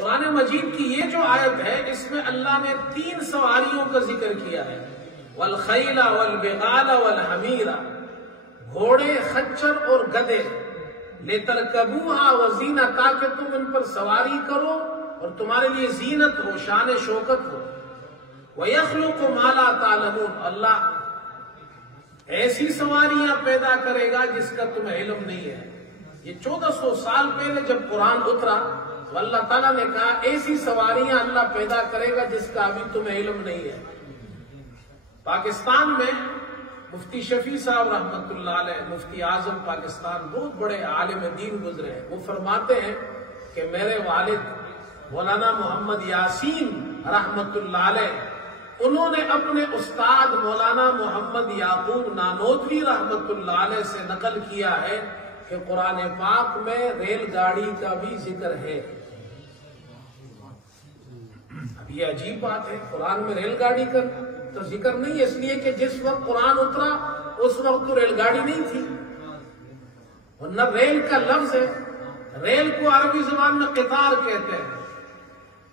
قرآن مجید کی یہ جو آیت ہے اس میں اللہ نے 3 سواریوں کا ذکر کیا ہے، والخیل والبغال والحمیر، گھوڑے، خچر اور گدھے، لترکبوها وزینہ، تاکہ تم ان پر سواری کرو اور تمہارے لیے زینت ہو، شان شوکت ہو۔ وَيَخْلُقُ مَا لَا تَعْلَمُونَ، اللہ ایسی سواریاں پیدا کرے گا جس کا تمہیں علم نہیں ہے۔ یہ 1400 سال پہلے جب قرآن اترا تو اللہ تعالیٰ نے کہا ایسی سواریاں اللہ پیدا کرے گا جس کا ابھی تمہیں علم نہیں ہے۔ پاکستان میں مفتی شفیع صاحب رحمت اللہ علیہ، مفتی اعظم پاکستان، بہت بڑے عالم دین گزرے ہیں، وہ فرماتے ہیں کہ میرے والد مولانا محمد یاسین رحمت اللہ علیہ، انہوں نے اپنے استاد مولانا محمد یعقوب نانوتوی رحمت اللہ علیہ سے نقل کیا ہے کہ قرآن پاک میں ریل گاڑی کا بھی ذکر ہے۔ اب یہ عجیب بات ہے، قرآن میں ریل گاڑی کا تو ذکر نہیں ہے، اس لیے کہ جس وقت قرآن اترا اس وقت تو ریل گاڑی نہیں تھی، ورنہ ریل کا لفظ ہے، ریل کو عربی زبان میں قطار کہتے ہیں،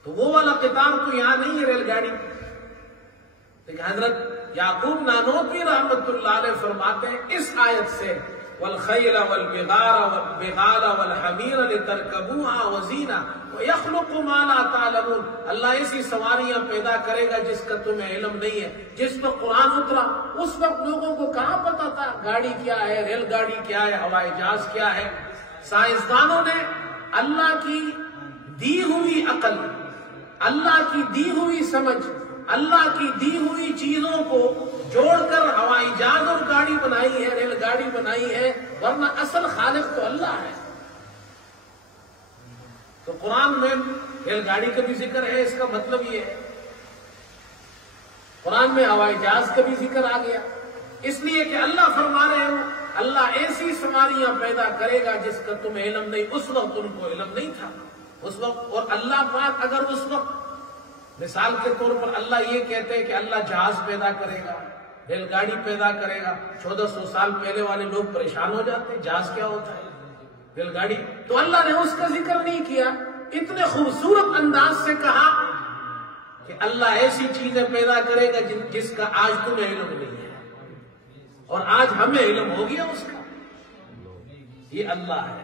تو وہ والا قطار تو یہاں نہیں ہے ریل گاڑی۔ لیکن حضرت یعقوب نانوتوی رحمت اللہ علیہ فرماتے ہیں اس آیت سے والخیل والبغال والحمیر لترکبوها وزینہ ویخلق ما لا تعلمون، اللہ ایسی سواریاں پیدا کرے گا جس کا تمہیں علم نہیں ہے۔ جس پر قرآن اترا اس وقت لوگوں کو کہاں پتا تھا گاڑی کیا ہے، ریل گاڑی کیا ہے، ہوائی جہاز کیا ہے۔ سائنسدانوں نے اللہ کی دی ہوئی عقل، اللہ کی دی ہوئی سمجھ، اللہ کی دی ہوئی چیزوں کو جوڑ کر ہوائی جہاز اور گاڑی بنائی ہے، ریل گاڑی بنائی ہے، ورنہ اصل خالق تو اللہ ہے۔ تو قرآن میں ریل گاڑی کا بھی ذکر ہے، اس کا مطلب یہ ہے قرآن میں ہوائی جہاز کا بھی ذکر آ گیا، اس لیے کہ اللہ فرما رہے ہو اللہ ایسی سواریاں پیدا کرے گا جس کا تمہیں علم نہیں۔ اس وقت ان کو علم نہیں تھا اس وقت، اور اللہ پاک اگر اس وقت مثال کے طور پر اللہ یہ کہتے ہیں کہ اللہ جہاز پیدا کرے گا، ریل گاڑی پیدا کرے گا، 1400 سال پہلے والے لوگ پریشان ہو جاتے جہاز کیا ہوتا ہے، ریل گاڑی، تو اللہ نے اس کا ذکر نہیں کیا، اتنے خوبصورت انداز سے کہا کہ اللہ ایسی چیزیں پیدا کرے گا جس کا آج تمہیں علم نہیں ہے، اور آج ہمیں علم ہو گیا اس کا، یہ اللہ ہے۔